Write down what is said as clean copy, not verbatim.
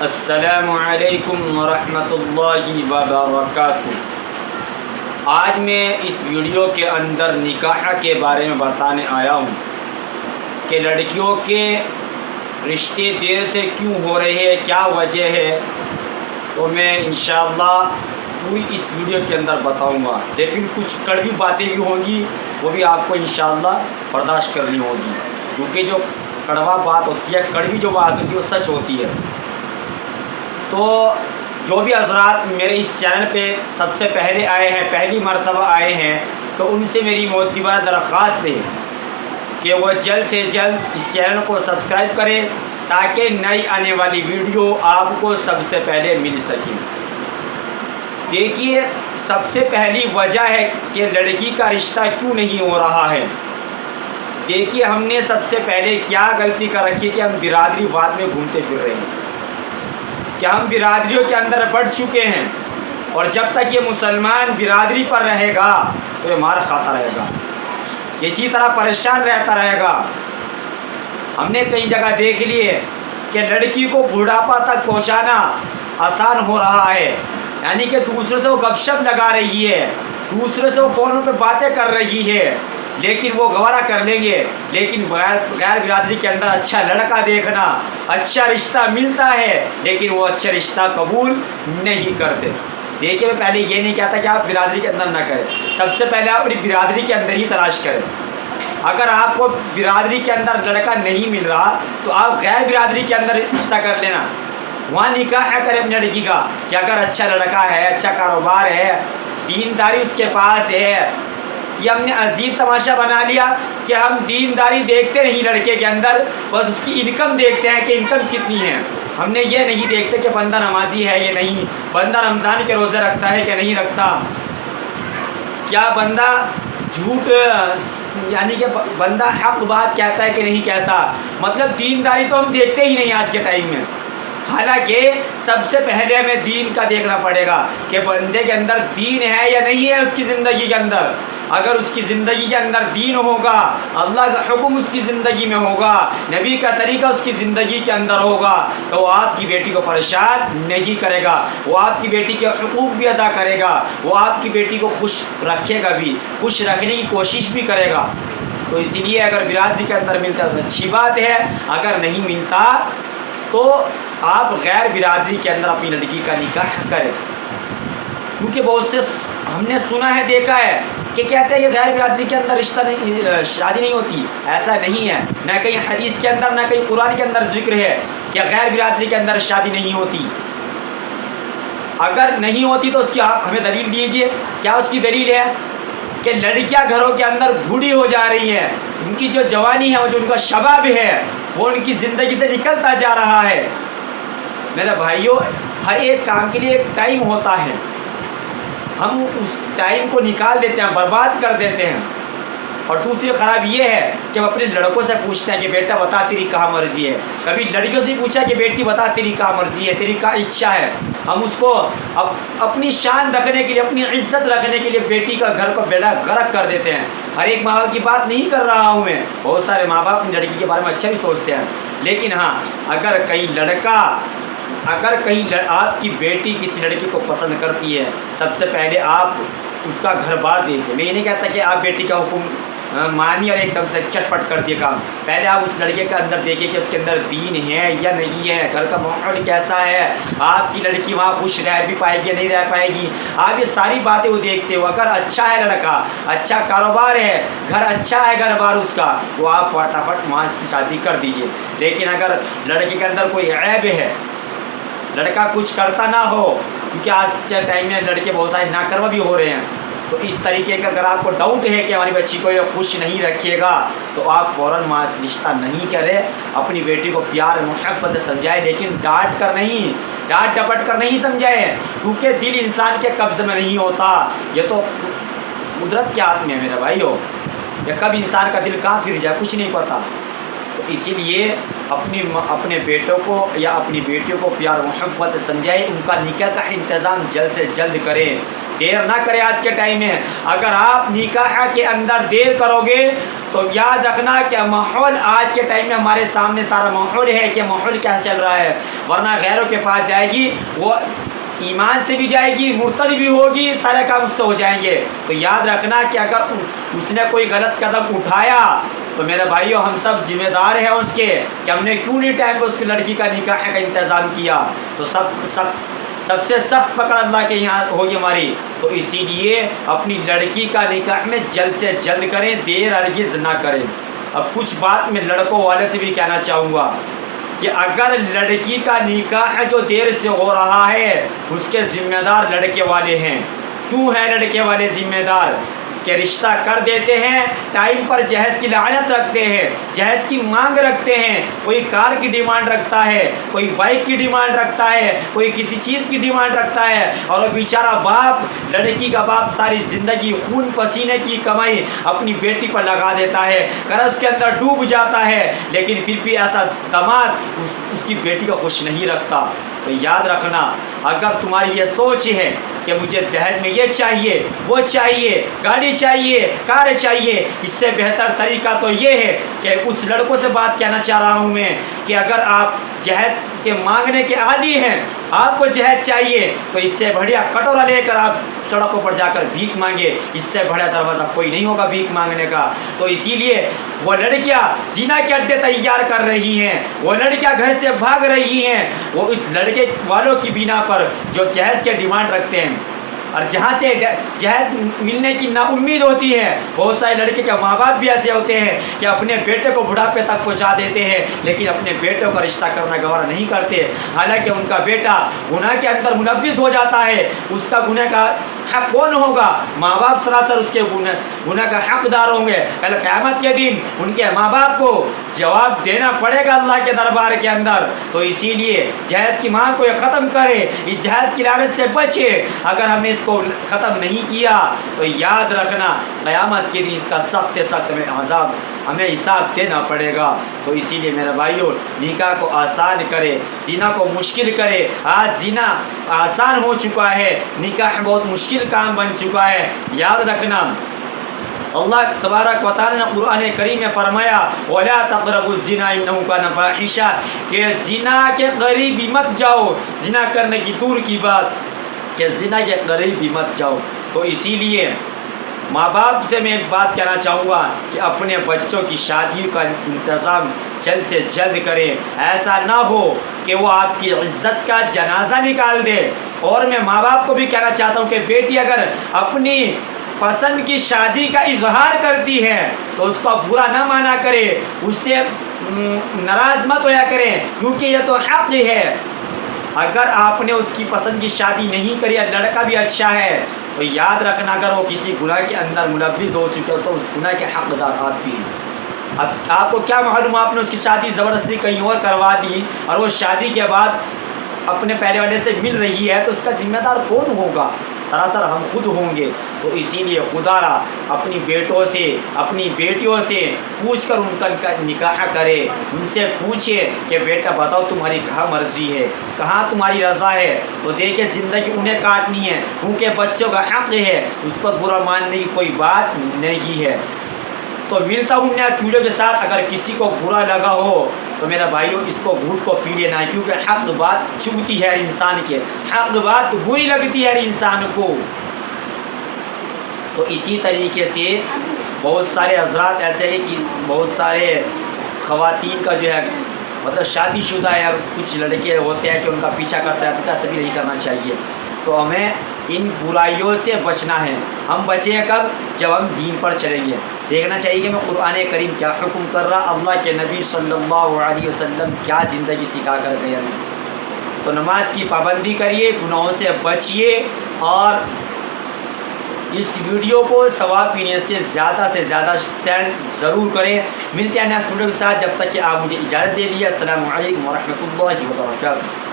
السلام علیکم ورحمۃ اللہ وبرکاتہ۔ آج میں اس ویڈیو کے اندر نکاح کے بارے میں بتانے آیا ہوں کہ لڑکیوں کے رشتے دیر سے کیوں ہو رہے ہیں، کیا وجہ ہے، تو میں انشاءاللہ پوری اس ویڈیو کے اندر بتاؤں گا، لیکن کچھ کڑوی باتیں بھی ہوں گی، وہ بھی آپ کو انشاءاللہ برداشت کرنی ہوگی، کیونکہ جو کڑوا بات ہوتی ہے، کڑوی جو بات ہوتی ہے وہ سچ ہوتی ہے۔ تو جو بھی حضرات میرے اس چینل پہ سب سے پہلے آئے ہیں، پہلی مرتبہ آئے ہیں، تو ان سے میری معتبرہ درخواست ہے کہ وہ جلد سے جلد اس چینل کو سبسکرائب کریں تاکہ نئی آنے والی ویڈیو آپ کو سب سے پہلے مل سکے۔ دیکھیے، سب سے پہلی وجہ ہے کہ لڑکی کا رشتہ کیوں نہیں ہو رہا ہے۔ دیکھیے، ہم نے سب سے پہلے کیا غلطی کر رکھی کہ ہم برادری واد میں گھومتے پھر رہے ہیں، کہ ہم برادریوں کے اندر بڑھ چکے ہیں، اور جب تک یہ مسلمان برادری پر رہے گا تو یہ مار کھاتا رہے گا، اسی طرح پریشان رہتا رہے گا۔ ہم نے کئی جگہ دیکھ لیے کہ لڑکی کو بڑھاپا تک پہنچانا آسان ہو رہا ہے، یعنی کہ دوسرے سے وہ گپ شپ لگا رہی ہے، دوسرے سے وہ فونوں پہ باتیں کر رہی ہے، لیکن وہ گوارا کر لیں گے، لیکن غیر برادری کے اندر اچھا لڑکا دیکھنا، اچھا رشتہ ملتا ہے، لیکن وہ اچھا رشتہ قبول نہیں کرتے۔ دیکھیے، میں پہلے یہ نہیں کہتا کہ آپ برادری کے اندر نہ کریں، سب سے پہلے آپ اپنی برادری کے اندر ہی تلاش کریں۔ اگر آپ کو برادری کے اندر لڑکا نہیں مل رہا تو آپ غیر برادری کے اندر رشتہ کر لینا، وہاں نکاح کریں اپنی لڑکی کا، کہ اگر اچھا لڑکا ہے، اچھا کاروبار ہے، دینداری اس کے پاس ہے۔ یہ ہم نے عجیب تماشا بنا لیا کہ ہم دینداری دیکھتے نہیں لڑکے کے اندر، بس اس کی انکم دیکھتے ہیں کہ انکم کتنی ہے۔ ہم نے یہ نہیں دیکھتے کہ بندہ نمازی ہے یا نہیں، بندہ رمضان کے روزے رکھتا ہے کہ نہیں رکھتا، کیا بندہ جھوٹ یعنی کہ بندہ حق بات کہتا ہے کہ نہیں کہتا۔ مطلب دینداری تو ہم دیکھتے ہی نہیں آج کے ٹائم میں، حالانکہ سب سے پہلے ہمیں دین کا دیکھنا پڑے گا کہ بندے کے اندر دین ہے یا نہیں ہے اس کی زندگی کے اندر۔ اگر اس کی زندگی کے اندر دین ہوگا، اللہ کا حکم اس کی زندگی میں ہوگا، نبی کا طریقہ اس کی زندگی کے اندر ہوگا، تو وہ آپ کی بیٹی کو پریشان نہیں کرے گا، وہ آپ کی بیٹی کے حقوق بھی ادا کرے گا، وہ آپ کی بیٹی کو خوش رکھے گا بھی، خوش رکھنے کی کوشش بھی کرے گا۔ تو اسی لیے اگر برادری کے اندر ملتا ہے تو اچھی بات ہے، اگر نہیں ملتا تو آپ غیر برادری کے اندر اپنی لڑکی کا نکاح کریں، کیونکہ بہت سے ہم نے سنا ہے، دیکھا ہے کہ کہتے ہیں کہ غیر برادری کے اندر رشتہ نہیں، شادی نہیں ہوتی۔ ایسا نہیں ہے، نہ کہیں حدیث کے اندر نہ کہیں قرآن کے اندر ذکر ہے کہ غیر برادری کے اندر شادی نہیں ہوتی۔ اگر نہیں ہوتی تو اس کی آپ ہمیں دلیل دیجئے، کیا اس کی دلیل ہے؟ کہ لڑکیاں گھروں کے اندر بوڑھی ہو جا رہی ہیں، ان کی جو جوانی ہے، وہ جو ان کا شباب ہے، وہ ان کی زندگی سے نکلتا جا رہا ہے۔ میرے بھائیوں، ہر ایک کام کے لیے ایک ٹائم ہوتا ہے، ہم اس ٹائم کو نکال دیتے ہیں، برباد کر دیتے ہیں۔ اور دوسری خراب یہ ہے کہ ہم اپنے لڑکوں سے پوچھتے ہیں کہ بیٹا بتا تیری کہاں مرضی ہے، کبھی لڑکیوں سے پوچھا کہ بیٹی بتا تیری کہاں مرضی ہے، تیری کہاں اچھا ہے۔ ہم اس کو اپنی شان رکھنے کے لیے، اپنی عزت رکھنے کے لیے بیٹی کا گھر کو بیڑا غرق کر دیتے ہیں۔ ہر ایک ماں باپ کی بات نہیں کر رہا ہوں میں، بہت سارے ماں باپ اپنی لڑکی کے بارے میں اچھا بھی سوچتے ہیں، لیکن ہاں، اگر کہیں آپ کی بیٹی کسی لڑکی کو پسند کرتی ہے، سب سے پہلے آپ اس کا گھر بار دیکھیں۔ میں یہ نہیں کہتا کہ آپ بیٹی کا حکم مانی اور ایک دم سے چٹ پٹ کر دیے کام، پہلے آپ اس لڑکے کے اندر دیکھیں کہ اس کے اندر دین ہے یا نہیں ہے، گھر کا ماحول کیسا ہے، آپ کی لڑکی وہاں خوش رہ بھی پائے گی یا نہیں رہ پائے گی، آپ یہ ساری باتیں وہ دیکھتے ہو۔ اگر اچھا ہے لڑکا، اچھا کاروبار ہے، گھر اچھا ہے گھر بار اس کا، تو آپ فٹافٹ وہاں کی شادی کر دیجئے۔ لیکن اگر لڑکے کے اندر کوئی عیب ہے، لڑکا کچھ کرتا نہ ہو، کیونکہ آج کے ٹائم میں لڑکے بہت سارے ناکروا بھی ہو رہے ہیں، تو اس طریقے کا اگر آپ کو ڈاؤٹ ہے کہ ہماری بچی کو یہ خوش نہیں رکھے گا، تو آپ فوراً رشتہ نہیں کریں، اپنی بیٹی کو پیار محبت سے سمجھائیں، لیکن ڈانٹ ڈپٹ کر نہیں سمجھائیں، کیونکہ دل انسان کے قبضے میں نہیں ہوتا، یہ تو قدرت کے ہاتھ میں ہے میرے بھائیو، یہ کب انسان کا دل کہاں پھر جائے کچھ نہیں پتا۔ تو اسی لیے اپنے بیٹوں کو یا اپنی بیٹیوں کو پیار محبت سمجھائیں، ان کا نکاح کا انتظام جلد سے جلد کریں، دیر نہ کریں۔ آج کے ٹائم میں اگر آپ نکاح کے اندر دیر کرو گے تو یاد رکھنا کہ ماحول آج کے ٹائم میں ہمارے سامنے سارا ماحول ہے کہ ماحول کیا چل رہا ہے، ورنہ غیروں کے پاس جائے گی، وہ ایمان سے بھی جائے گی، مرتد بھی ہوگی، سارے کام اس سے ہو جائیں گے۔ تو یاد رکھنا کہ اگر اس نے کوئی غلط قدم اٹھایا تو میرے بھائیوں ہم سب ذمہ دار ہیں اس کے کہ ہم نے کیوں نہیں ٹائم پہ اس کی لڑکی کا نکاح کا انتظام کیا۔ تو سب سے سخت پکڑ اللہ کے یہاں ہوگی ہماری۔ تو اسی لیے اپنی لڑکی کا نکاح میں جلد سے جلد کریں، دیر ہرگز نہ کریں۔ اب کچھ بات میں لڑکوں والے سے بھی کہنا چاہوں گا کہ اگر لڑکی کا نکاح جو دیر سے ہو رہا ہے اس کے ذمہ دار لڑکے والے ہیں۔ کیوں ہیں لڑکے والے ذمہ دار؟ کہ رشتہ کر دیتے ہیں، ٹائم پر جہیز کی لعنت رکھتے ہیں، جہیز کی مانگ رکھتے ہیں، کوئی کار کی ڈیمانڈ رکھتا ہے، کوئی بائک کی ڈیمانڈ رکھتا ہے، کوئی کسی چیز کی ڈیمانڈ رکھتا ہے، اور وہ بیچارہ باپ، لڑکی کا باپ ساری زندگی خون پسینے کی کمائی اپنی بیٹی پر لگا دیتا ہے، قرض کے اندر ڈوب جاتا ہے، لیکن پھر بھی ایسا داماد اس کی بیٹی کو خوش نہیں رکھتا۔ تو یاد رکھنا اگر تمہاری یہ سوچ ہے کہ مجھے دہیج میں یہ چاہیے، وہ چاہیے، گاڑی چاہیے، کار چاہیے، اس سے بہتر طریقہ تو یہ ہے کہ اس لڑکوں سے بات کہنا چاہ رہا ہوں میں کہ اگر آپ جہیز کے مانگنے کے عادی ہیں، آپ کو جہیز چاہیے، تو اس سے بڑھیا کٹورا لے کر آپ سڑکوں پر جا کر بھیک مانگے، اس سے بڑا دروازہ کوئی نہیں ہوگا بھیک مانگنے کا۔ تو اسی لیے وہ لڑکیاں زنا کے اڈے تیار کر رہی ہیں، وہ لڑکیاں گھر سے بھاگ رہی ہیں، وہ اس لڑکے والوں کی بنا پر جو جہیز کے ڈیمانڈ رکھتے ہیں، اور جہاں سے جہیز ملنے کی نا امید ہوتی ہے، بہت سارے لڑکے کے ماں باپ بھی ایسے ہوتے ہیں کہ اپنے بیٹے کو بڑھاپے تک پہنچا دیتے ہیں، لیکن اپنے بیٹوں کا رشتہ کرنا گوارا نہیں کرتے، حالانکہ ان کا بیٹا گناہ کے اندر ملوث ہو جاتا ہے۔ اس کا گناہ کا حق کون ہوگا؟ ماں باپ سراسر اس کے گناہ کا حقدار ہوں گے۔ کل قیامت کے دن ان کے ماں باپ کو جواب دینا پڑے گا اللہ کے دربار کے اندر۔ تو اسی لیے جہیز کی مانگ کو یہ ختم کرے، اس جہیز کی لعنت سے بچے۔ اگر ہم نے اس کو ختم نہیں کیا تو یاد رکھنا قیامت کے دن اس کا سخت سخت میں عذاب ہمیں حساب دینا پڑے گا۔ تو اسی لیے میرے بھائیوں نکاح کو آسان کرے، زنا کو مشکل کرے۔ آج زنا آسان ہو چکا ہے، نکاح بہت مشکل کام بن چکا ہے۔ یاد رکھنا اللہ تبارک و تعالی نے قرآن کریم میں فرمایا وَلَا تَقْرَبُوا الزِّنَا إِنَّهُ كَانَ فَاحِشًا، کہ زنا کے قریب ہی مت جاؤ، زنا کرنے کی دور کی بات کہ زنا کے قریب بھی مت جاؤ۔ تو اسی لیے ماں باپ سے میں ایک بات کہنا چاہوں گا کہ اپنے بچوں کی شادی کا انتظام جلد سے جلد کریں، ایسا نہ ہو کہ وہ آپ کی عزت کا جنازہ نکال دے۔ اور میں ماں باپ کو بھی کہنا چاہتا ہوں کہ بیٹی اگر اپنی پسند کی شادی کا اظہار کرتی ہے تو اس کو برا نہ مانا کرے، اس سے ناراض مت ہویا کریں، کیونکہ یہ تو حق ہے۔ اگر آپ نے اس کی پسند کی شادی نہیں کری، لڑکا بھی اچھا ہے، تو یاد رکھنا اگر وہ کسی گناہ کے اندر ملوث ہو چکے ہو تو اس گناہ کے حقدار آپ بھی ہیں۔ اب آپ کو کیا معلوم، آپ نے اس کی شادی زبردستی کہیں اور کروا دی اور وہ شادی کے بعد اپنے پہلے والے سے مل رہی ہے، تو اس کا ذمہ دار کون ہوگا؟ سراسر ہم خود ہوں گے۔ تو اسی لیے خدا را اپنی بیٹوں سے اپنی بیٹیوں سے پوچھ کر ان کا نکاح کرے، ان سے پوچھے کہ بیٹا بتاؤ تمہاری کہاں مرضی ہے، کہاں تمہاری رضا ہے۔ تو دیکھیں زندگی انہیں کاٹنی ہے، کیونکہ بچوں کا حق ہے، اس پر برا ماننے کی کوئی بات نہیں ہے۔ تو ملتا ہوں نیا ویڈیو کے ساتھ۔ اگر کسی کو برا لگا ہو تو میرا بھائیوں اس کو گھوٹ کو پی لینا ہے، کیونکہ حق بات چبھتی ہے ہر انسان کے، حق بات بری لگتی ہے ہر انسان کو۔ تو اسی طریقے سے بہت سارے حضرات ایسے ہیں کہ بہت سارے خواتین کا جو ہے مطلب شادی شدہ ہے، اور کچھ لڑکے ہوتے ہیں کہ ان کا پیچھا کرتا ہے، تو ایسا بھی نہیں کرنا چاہیے۔ تو ہمیں ان برائیوں سے بچنا ہے۔ ہم بچیں کب؟ جب ہم دین پر چلیں گے۔ دیکھنا چاہیے کہ میں قرآن کریم کیا حکم کر رہا، اللہ کے نبی صلی اللہ علیہ وسلم کیا زندگی سکھا کر گئے ہمیں۔ تو نماز کی پابندی کریے، گناہوں سے بچیے، اور اس ویڈیو کو ثواب پینے سے زیادہ سینڈ ضرور کریں۔ ملتے ہیں نیکسٹ ویڈیو کے ساتھ، جب تک کہ آپ مجھے اجازت دے دیجیے۔ السلام علیکم ورحمۃ اللہ وبرکاتہ۔